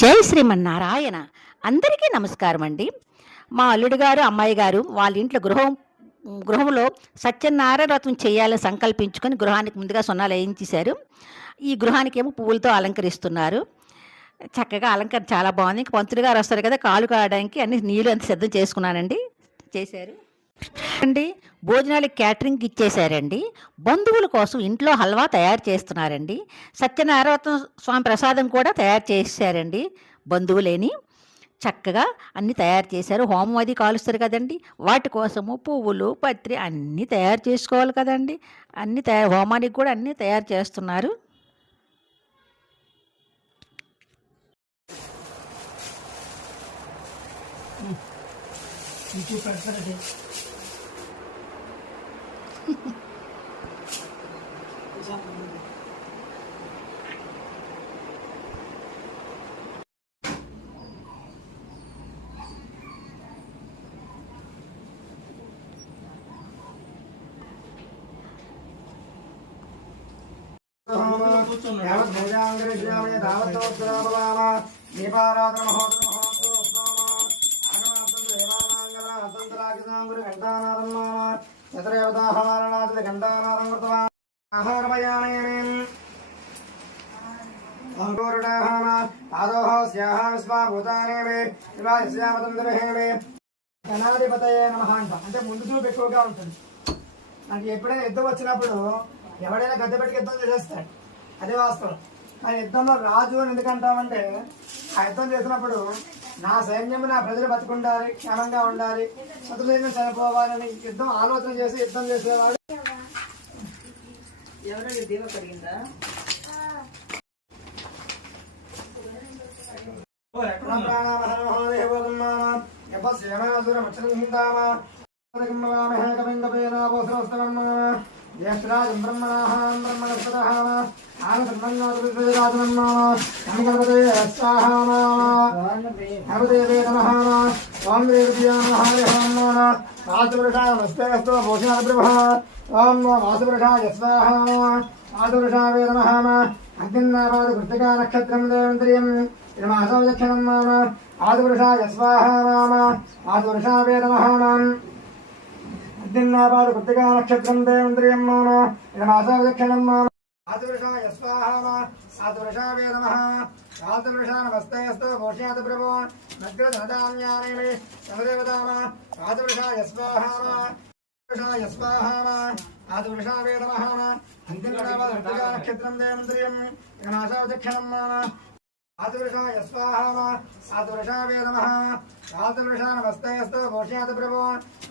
జై శ్రీమన్నారాయణ. అందరికీ నమస్కారం అండి. మా అల్లుడు గారు అమ్మాయి గారు వాళ్ళ ఇంట్లో గృహం గృహంలో సత్యనారాయణ వ్రతం చేయాలని సంకల్పించుకొని గృహానికి ముందుగా సున్నాలు వేయించేశారు. ఈ గృహానికి ఏమో పువ్వులతో అలంకరిస్తున్నారు. చక్కగా అలంకరణ చాలా బాగుంది. ఇంక పంతులు గారు వస్తారు కదా కాలు కావడానికి అన్ని నీళ్ళు అంత సిద్ధం చేసుకున్నానండి. చేశారు. అండి భోజనాలు క్యాటరింగ్ ఇచ్చేశారండి. బంధువుల కోసం ఇంట్లో హల్వా తయారు చేస్తున్నారండి. సత్యనారాయణ స్వామి ప్రసాదం కూడా తయారు చేశారండి. బంధువులేని చక్కగా అన్నీ తయారు చేశారు. హోమం అది కాలుస్తారు కదండి. వాటి కోసము పువ్వులు పత్రి అన్నీ తయారు చేసుకోవాలి కదండి. అన్నీ తయారు హోమానికి కూడా అన్నీ తయారు చేస్తున్నారు. యావత్ దీపారాధన మహోత్తర మహోత్తరోత్సవామ ఆగమార్థం దేవానాంగన అతంతరాకితాంగురు ఘంటానాదం మామ చతురేవతాహమారణాది ఘంటానాదం కృతవా ఆహారమయానయనేన్ అంగోరుడాహామ పాదోహ స్యాహ విస్మా భూతానేమే ఇవా యస్యామతందరహేమే గణాధిపతయే నమః అంట అంటే ముందు చూపు ఎక్కువగా ఉంటుంది నాకు ఎప్పుడైనా యుద్ధం వచ్చినప్పుడు ఎవడైనా గద్దె పెట్టి యుద్ధం చేసేస్తాడు. అదే వాస్తవం. ఆ యుద్ధంలో రాజు అని ఎందుకంటామంటే ఆ యుద్ధం చేసినప్పుడు నా సైన్యం నా ప్రజలు బతుకుండాలి క్షేమంగా ఉండాలి శత్రు సైన్యం చనిపోవాలని యుద్ధం ఆలోచన చేసి యుద్ధం చేసేవాడు. ఎవరో దీవ కలిగిందా జ్యేష్ఠరాజం బ్రహ్మణాహం బ్రహ్మణస్పతః ఆనసన్మన్నాదురాజనం నామ సంకల్పతే అగ్నిన్నాపాద కృతికా నక్షత్రం దేవంత్రియం ఇదమాసవదక్షణం మామ ఆదిపురుషాయ స్వాహా మామ ఆదిపురుషావే అగ్నిన్నాపాద కృతికా నక్షత్రం దేవంత్రియం మామ ఇదమాసవదక్షణం మామ ఆదిపురుషాయ స్వాహా ఆదిపురుషావే నమః. ఆదిపురుషా నమస్తే అస్తు భూష్యాత్ ప్రభో. నగ్రధనదాన్యానేమి సమదేవతామ. ఆదిపురుషాయ స్వాహా పురుషాయ స్వాహా ఆదిపురుషావే నమః. అంతిమనాపాద కృతికా నక్షత్రం దేవంత్రియం ఇదమాసవదక్షణం మామ. ఆదిపురుషాయ స్వాహా ఆదిపురుషావే నమః. ఆదిపురుషా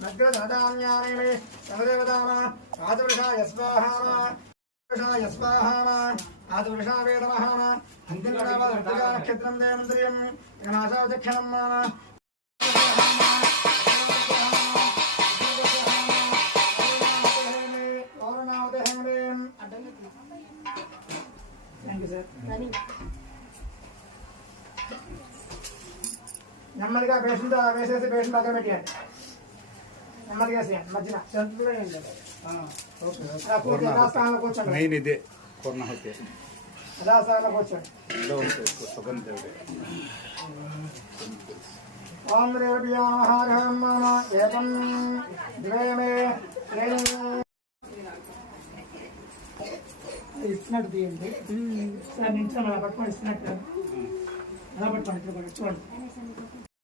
నగ్రధనదాన్యానేమి సమదేవతామ. పురుషాయ స్వాహా ఆదిపురుషావే నమః అంతిమనాపాద కృతికా నక్షత్రం దేవంత్రియం ఇదమాసవదక్షణం నెమ్మదిగా పేషెంట్ వేసేసి పేషెంట్ పక్కన పెట్టేయండి నెమ్మదిగా వేసేయండి మధ్యన సెంటర్ మెయిన్ ఇదే పూర్ణాహుతి. యథాస్థానంలో కూర్చోండి ఇలా ఉంటుంది సుగంధ దేవుడే ఓం రేభ్యో నమః మమ ఏకం ద్వయమే త్రయం ఇచ్చినట్టు తీయండి. సార్ నించో అలా పట్టుకొని ఇస్తున్నట్టు. అలా పట్టుకోండి. చూడండి